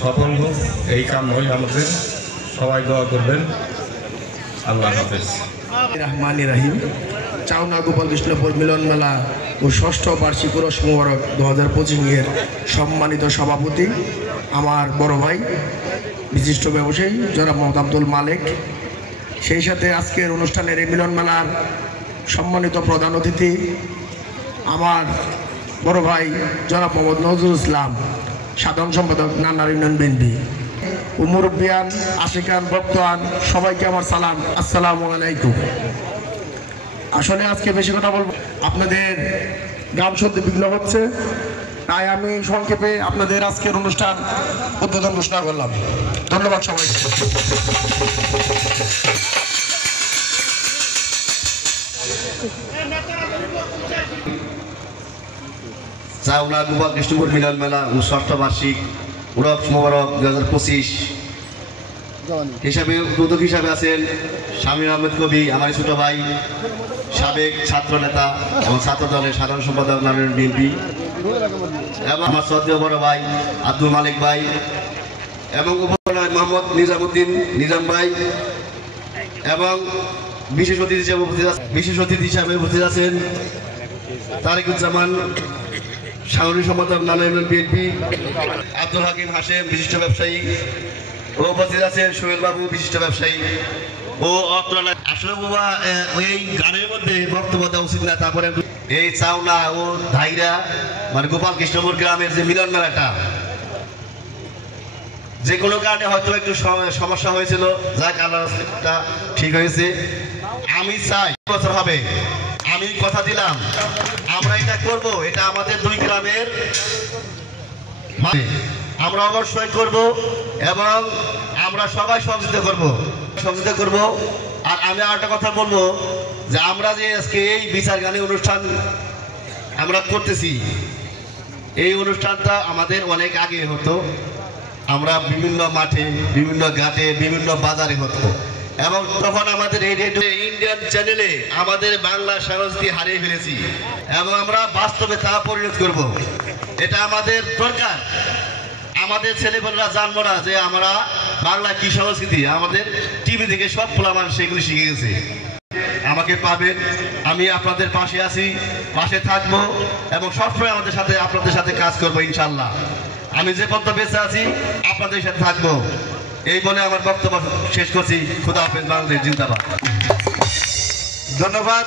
সফল হোক এই কাম হয় আমাদের, সবাই দোয়া করবেন। আল্লাহ হাফেজ। রহমানির রহিম। চাওনা গোপাল কৃষ্ণপুর মিলন মেলা ও ষষ্ঠ বার্ষিক উরস মোবারক 2025 সম্মানিত সভাপতি আমার বড় ভাই বিশিষ্ট ব্যবসায়ী জনাব মোহাম্মদ আব্দুল মালিক, সেই সাথে আজকের অনুষ্ঠানের এই মিলন মেলার সম্মানিত প্রধান অতিথি আমার বড় ভাই জনাব মোহাম্মদ নজরুল ইসলাম, সাধারণ সম্পাদক নান্নার ইউনিয়ন বিএনপি, মুরব্বিয়ান, আশিকান, ভক্তান, সবাইকে আমার সালাম, আসসালামু আলাইকুম। আসলে আজকে বেশি কথা বলবো, আপনাদের গান শুনতে বিঘ্ন হচ্ছে, তাই আমি সংক্ষেপে আপনাদের আজকের অনুষ্ঠান উদ্বোধন ঘোষণা করলাম। ধন্যবাদ সবাইকে। চাওনা গোপাল কৃষ্ণপুর মিলন মেলা ও ষষ্ঠ বার্ষিক উরস মোবারক 2025 হিসাবে উদ্বোধক হিসাবে আছেন শামীম আহমেদ কবি, আমার ছোট ভাই, সাবেক ছাত্র নেতা এবং ছাত্র দলের সাধারণ সম্পাদক নারায়ণ বিএনপি, এবং আমার শ্রদ্ধেয় বড় ভাই আব্দুল মালিক ভাই, এবং উপজেলার মোহাম্মদ নিজামুদ্দিন নিজাম ভাই, এবং বিশেষ অতিথি হিসাবে উপস্থিত আছেন তারিকুজ্জামান, সাংগঠনিক সম্পাদক নারায়ণ বিএনপি, আব্দুল হাকিম হাশেম, বিশিষ্ট ব্যবসায়ী, ও উপস্থিত আছেন সোহেল বাবু, বিশিষ্ট ব্যবসায়ী। ও আসলে বাবা এই গানের মধ্যে বক্তব্য দেওয়া উচিত না। তারপরে এই চাওনা ও ধাইরা মানে গোপাল কৃষ্ণপুর গ্রামের যে মিলন মেলাটা, যে কোনো কারণে হয়তো একটু সমস্যা হয়েছিল, যাক আল্লাহটা ঠিক হয়েছে। আমি চাই বছর হবে, আমি কথা দিলাম আমরা এটা করব, এটা আমাদের দুই গ্রামের আমরা অবশ্যই করব এবং আমরা সবাই সহযোগিতা করব। আর আমি আরেকটা কথা বলবো যে আমরা যে আজকে এই বিচার গানে অনুষ্ঠান আমরা করতেছি, এই অনুষ্ঠানটা আমাদের অনেক আগে হতো, আমরা বিভিন্ন মাঠে, বিভিন্ন ঘাটে, বিভিন্ন বাজারে হতো, এবং তখন আমাদের এই রেডিও ইন্ডিয়ান চ্যানেলে আমাদের বাংলা সংস্কৃতি হারিয়ে ফেলেছি, এবং আমরা বাস্তবে তা পরিণত করব। এটা আমাদের দরকার। আমাদের ছেলেমেয়েরা জানবো না যে আমরা বাংলা কি সংস্কৃতি, আমাদের টিভি থেকে সব পোলামান সেগুলি শিখে গেছে। আমাকে পাবেন, আমি আপনাদের পাশে আছি, পাশে থাকবো এবং সবসময় আপনাদের সাথে কাজ করবো ইনশাল্লাহ। আমি যে পর্যন্ত বেঁচে আছি আপনাদের সাথে থাকবো, এই বলে আমার বক্তব্য শেষ করছি। খুদা হাফেজ, বাংলাদেশ জিন্দাবাদ। ধন্যবাদ।